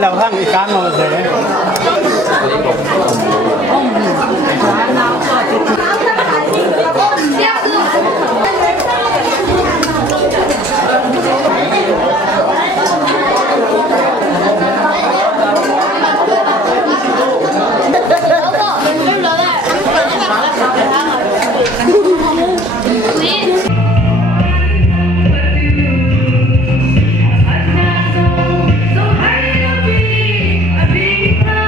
là thằng cái cá ngồi rồi. Hãy subscribe cho kênh Ghiền Mì Gõ để không bỏ lỡ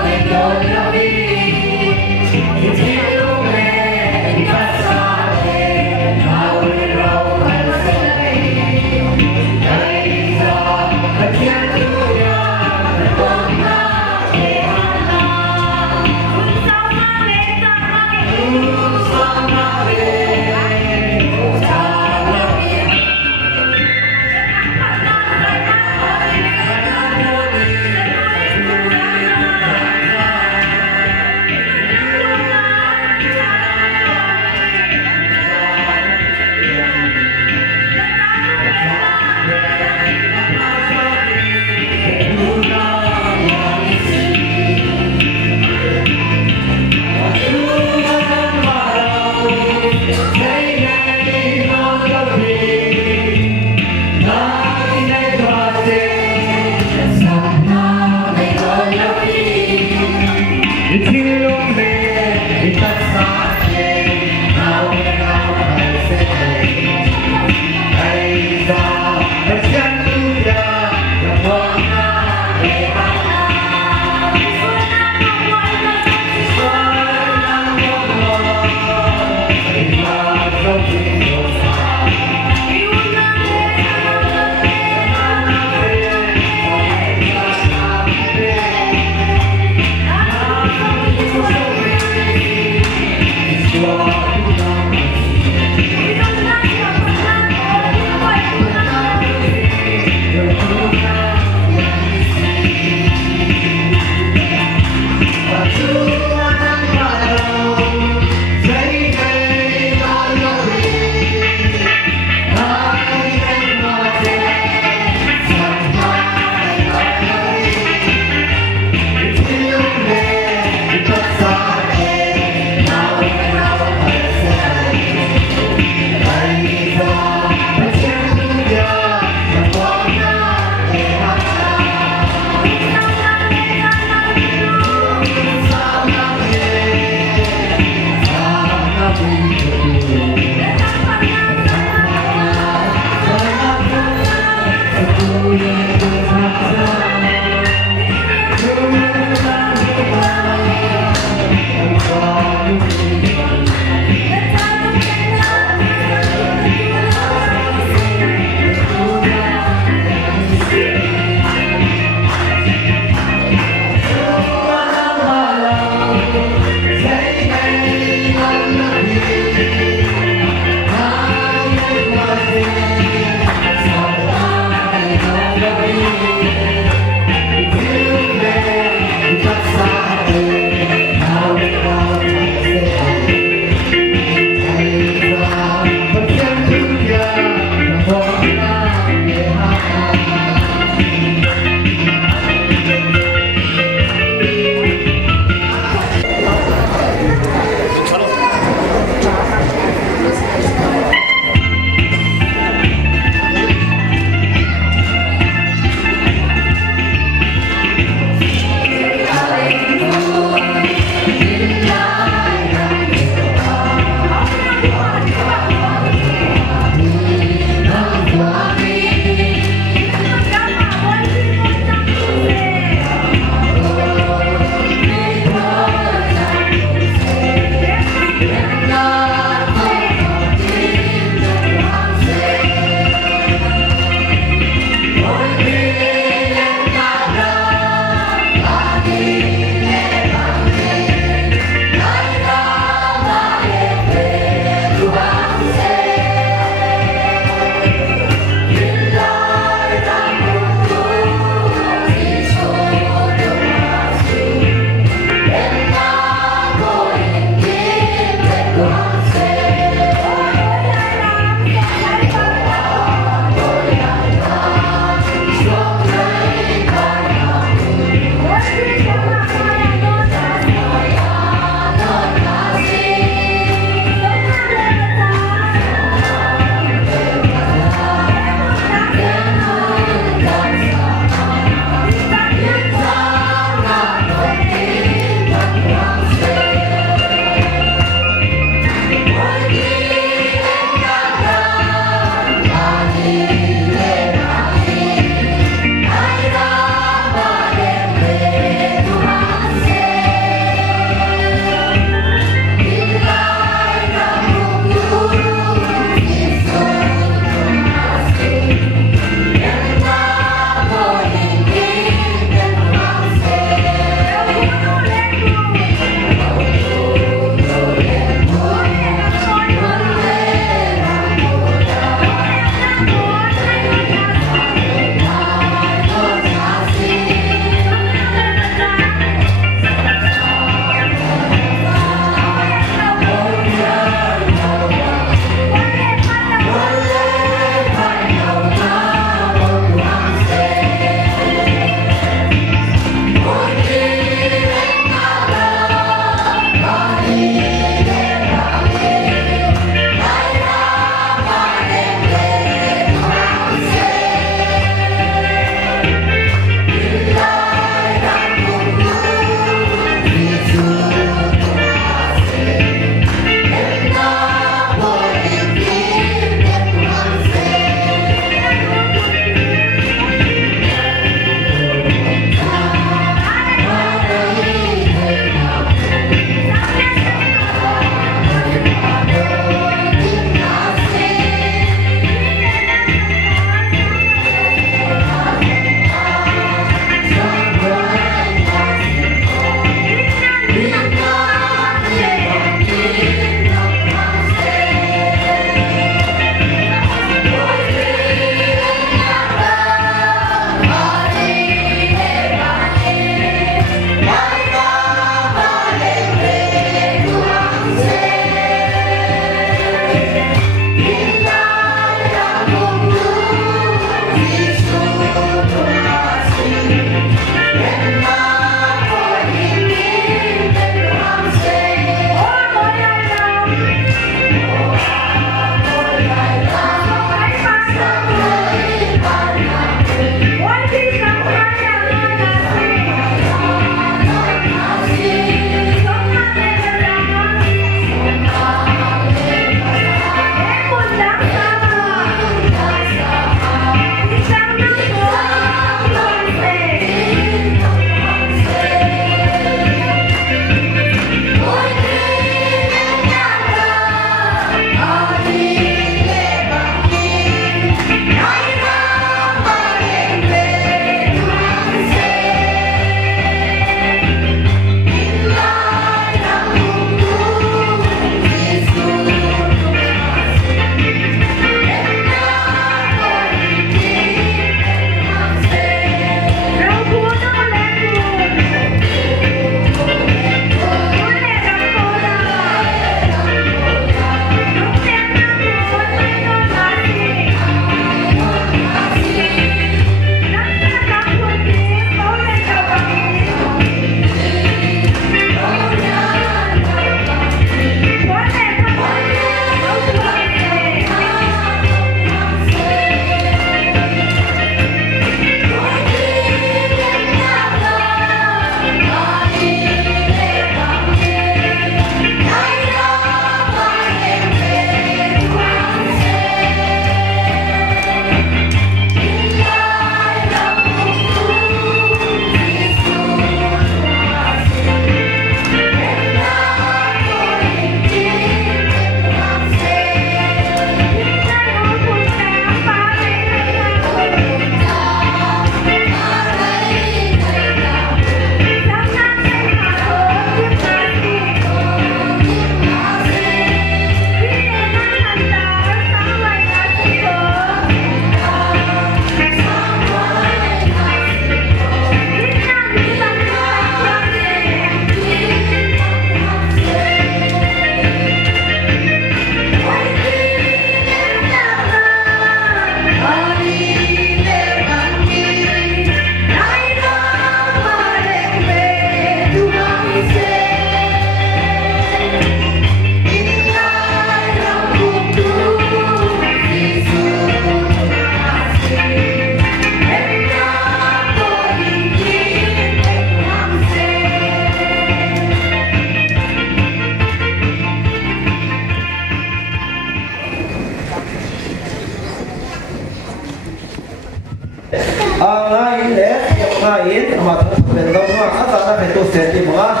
nga in ama thong ben dong nga ata na khai to se ti ma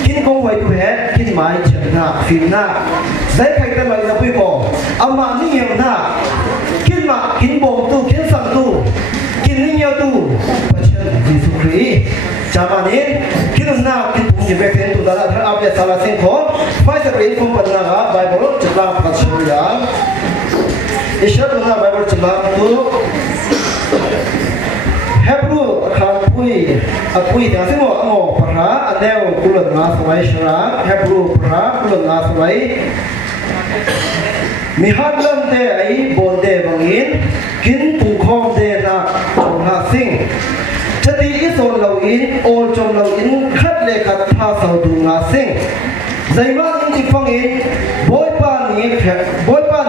kin ko wai tu he kin mai chen na fin na zai khai ta lai na pui ko ama ni yem na kin ma kin bom tu kin sam tu kin ni nya tu pachen Jesu Christ chama ni kin na kin tu ni bek tu da thar ap ya sala sin ko phai sa rin kum pan na ga bible chla pa chu ya isha tu na bible chla tu Hebrew apui dah semua amo para adeu kulon nasai syara Hebrew para kulon nasai mihadlam te ai bonde bangin kin pungkhom de na chongha sing chati ison lo in ol chom lo in khat le khat tha sau du nga sing zaima in ti fangin boy pa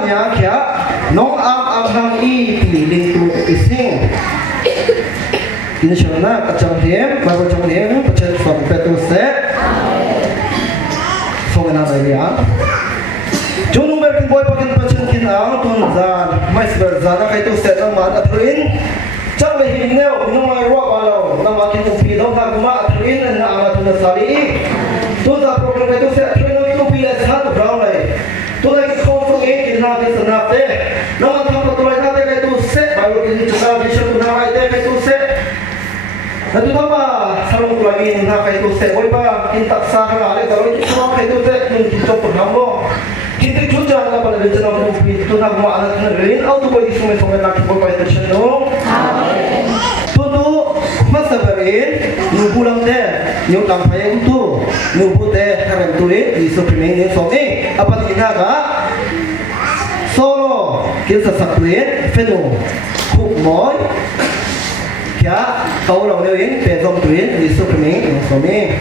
nya kya nong am hang i ti ling tu ising Insyaallah kacang hem, baru kacang hem, pecel from Petrusek. Songan ada ya. Junung berkin boy pakin pecel kin ang tunzan, mais berzana kai tu set ang atrin. Cak le hineu, minum mai ruak balau, nama kin upi dong tak kuma atrin na amat na sali. Tu za program kai tu set atrin tu pi le sat brown lai. Tu lagi kau tu kin na di senap deh. Nama tak tu lai kai tu set baru kin cakap bisa tu nama kai tu set. Nanti apa? Salong lagi nak kai tu set, boleh pa? Intak sah lah. Kalau itu semua kai tu set, kita pun hambo. Kita cuci apa pada jenama itu nak mau anak negeri, atau boleh semua nak boleh itu channel. Tu masa berin, nubulam deh, nyutam payah itu, nubu deh karena tulis di suplemen ini soalnya apa tidak ada? Solo kita satuin, fenu, kuk moy. Ya, kau lòng nêu yến về dòng tuyến đi số mình số mình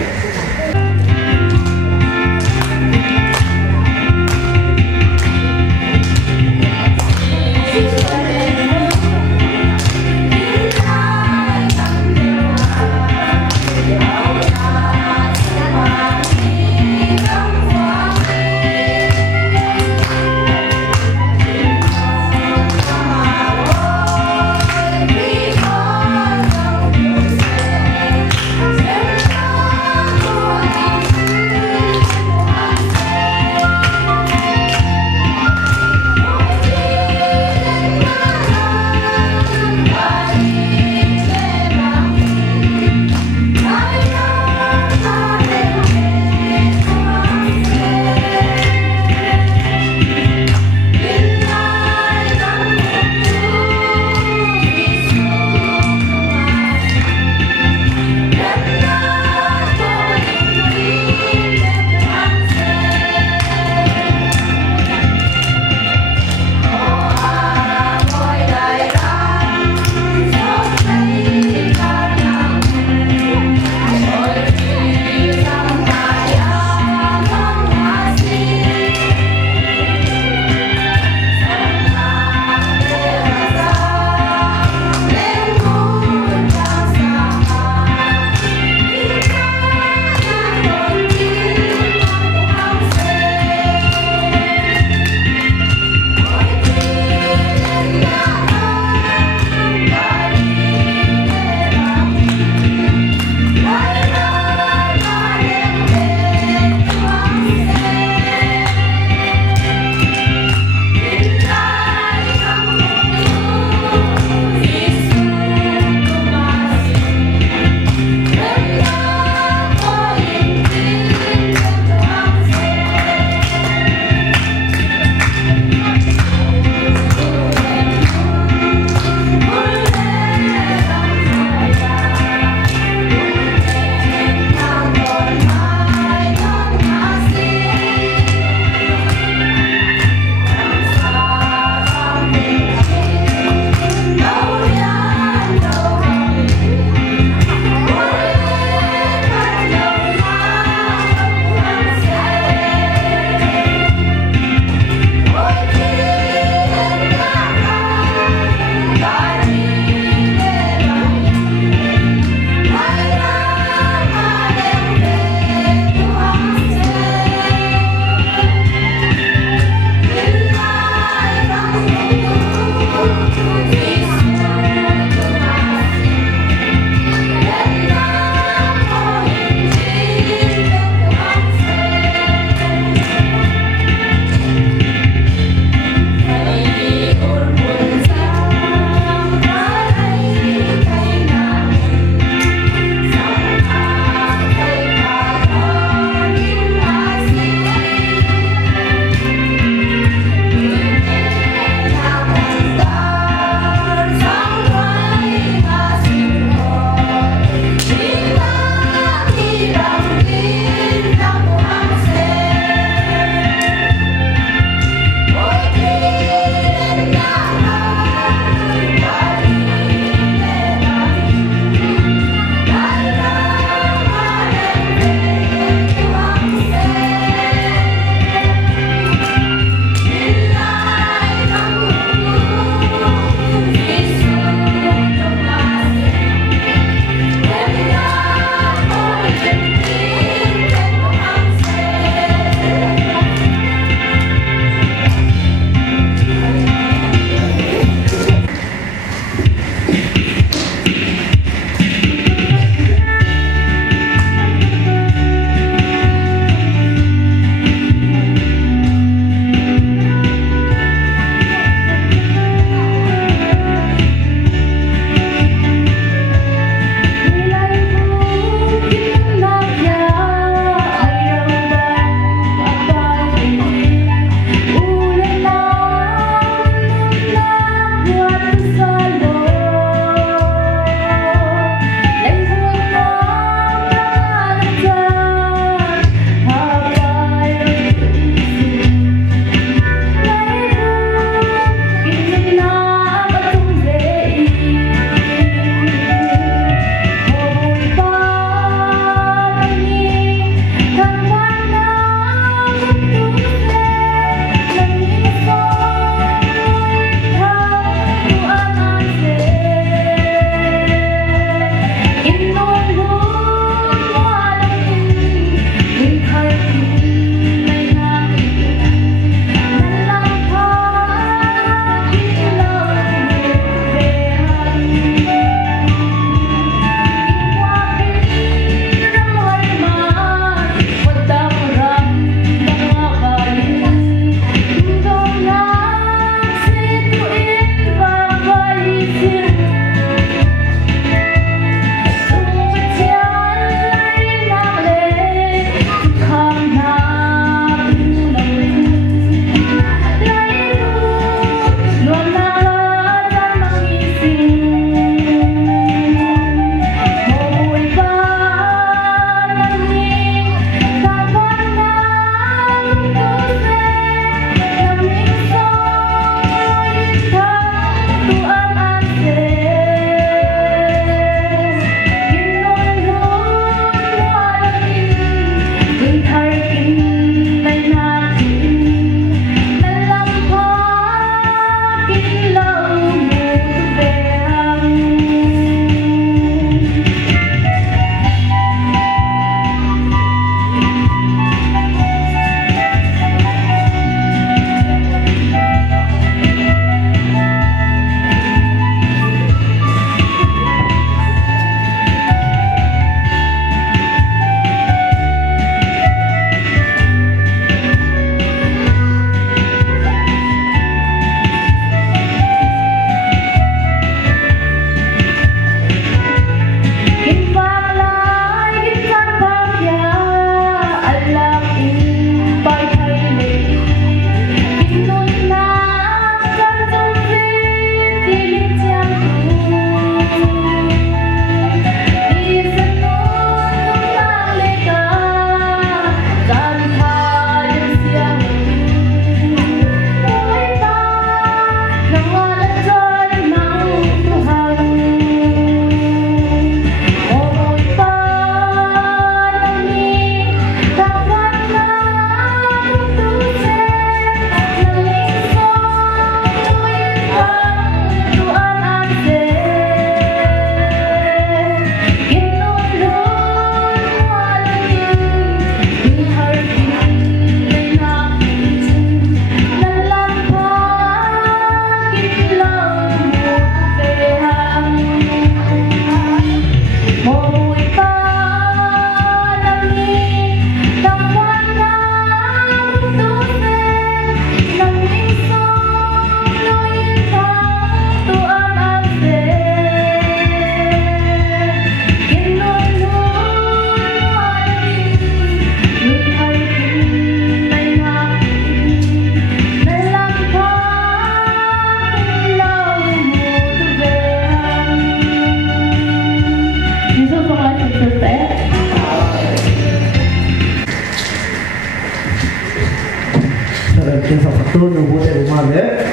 Kita satu nunggu dari rumah le,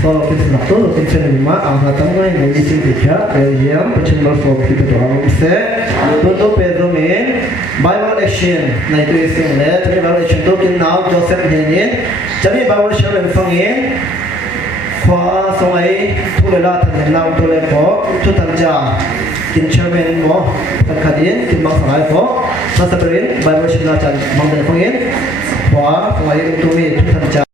so kita satu kita lima angkat tangan yang isi tiga, yang pencengal so kita doa se, untuk pedomen Bible action, nah itu isi le, jadi Bible action tu kita now Joseph ini, jadi Bible action yang fangin, kuah songai tu lelah tangan now tu lepo, tu tanja, kita cermin mo, terkadin kita mangsalai po, masa berin Bible action na jan mangden fangin. Wah, kemarin itu mi itu terjadi.